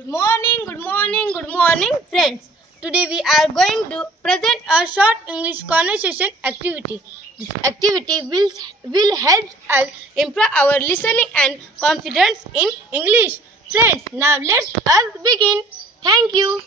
Good morning, friends. Today we are going to present a short English conversation activity. This activity will help us improve our listening and confidence in English. Friends, now let's begin. Thank you.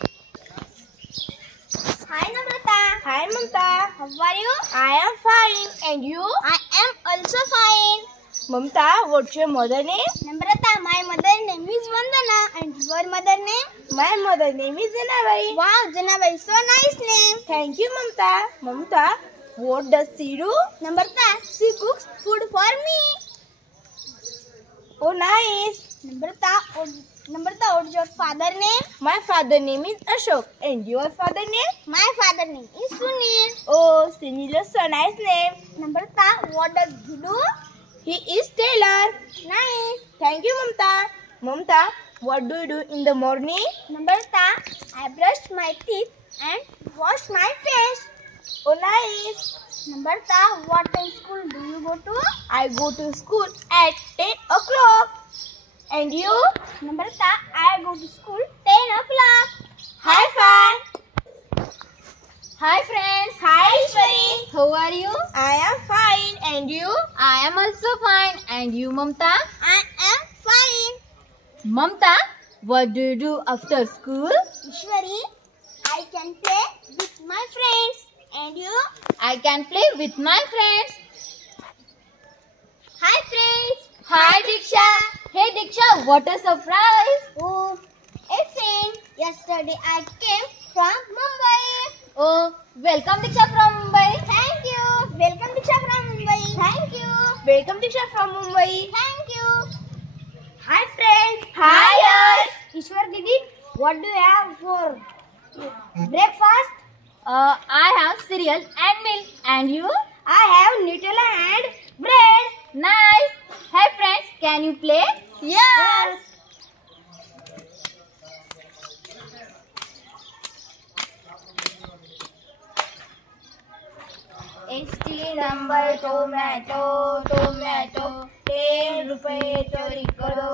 Hi Namrata. Hi Mamta. How are you? I am fine. And you? I am also fine. Mamta, what's your mother name? Namrata, my mother name is Vandana and your mother name? My mother name is Janabai. Wow, Janabai, so nice name. Thank you, Mamta. Mamta, what does she do? Namrata, she cooks food for me. Oh, nice. Namrata, what's your father name? My father name is Ashok. And your father name? My father name is Sunil. Oh, Sunil is so nice name. Namrata, what does he do? He is tailor. Nice. Thank you, Mamta. Mamta, what do you do in the morning? Namrata, I brush my teeth and wash my face. Oh, nice. Namrata, what time school do you go to? I go to school at 10 o'clock. And you? Namrata, I go to school 10 o'clock. High five. Hi friends. Hi, Ishwari. How are you? I am fine. And you? I am also fine. And you, Mamta? I am fine. Mamta, what do you do after school? Ishwari, I can play with my friends. And you? I can play with my friends. Hi friends. Hi Diksha. Hey Diksha, what a surprise. Oh, hey friend. Yesterday I came from Mumbai. Oh, welcome Diksha from Mumbai. Thank you. Welcome Diksha from Mumbai. Thank you. Welcome, Diksha from Mumbai. Thank you. Hi, friends. Hi, Ishwar Didi, what do you have for breakfast? I have cereal and milk. And you? I have Nutella and bread. Nice. Hey friends, can you play? Yes. HD number tomato 10 रुपए चोरी करो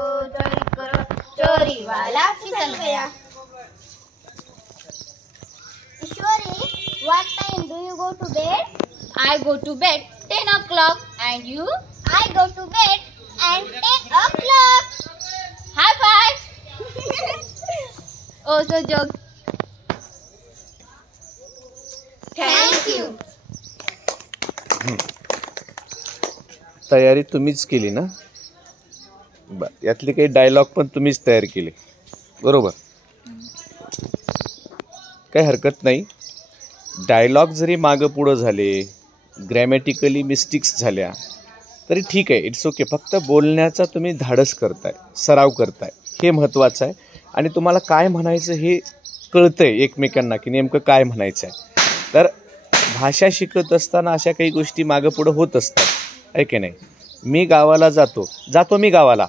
चोरी वाला फिसल गया. Ishwari, what time do you go to bed? I go to bed 10 o'clock. And you? I go to bed at 10 o'clock. High five. Oh, so joke. Thank you. तयारी तुम्हीच केली ना. यातले काही डायलॉग पण तुम्हीच तयार केले, बरोबर? काही हरकत नाही. डायलॉग जरी मागं पुढं झाले, ग्रॅमॅटिकली मिस्टेक्स झाल्या तरी ठीक आहे, इट्स ओके. फक्त बोलण्याचा तुम्ही धाडस करताय, सराव करताय, हे महत्त्वाचं आहे. आणि तुम्हाला काय म्हणायचं हे कळतंय एकमेकांना की नेमकं काय म्हणायचं आहे. तर भाषा शिकत असताना अशा काही गोष्टी मागं पुढं होत असतात, आहे की नाही? मी गावाला जातो मी गावाला,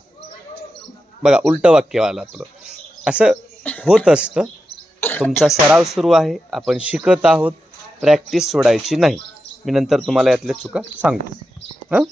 बघा उलटं वाक्य आलं आपलं, असं होत असतं. तुमचा सराव सुरू आहे, आपण शिकत आहोत, प्रॅक्टिस सोडायची नाही. मी नंतर तुम्हाला यातल्या चुका सांगतो. हां.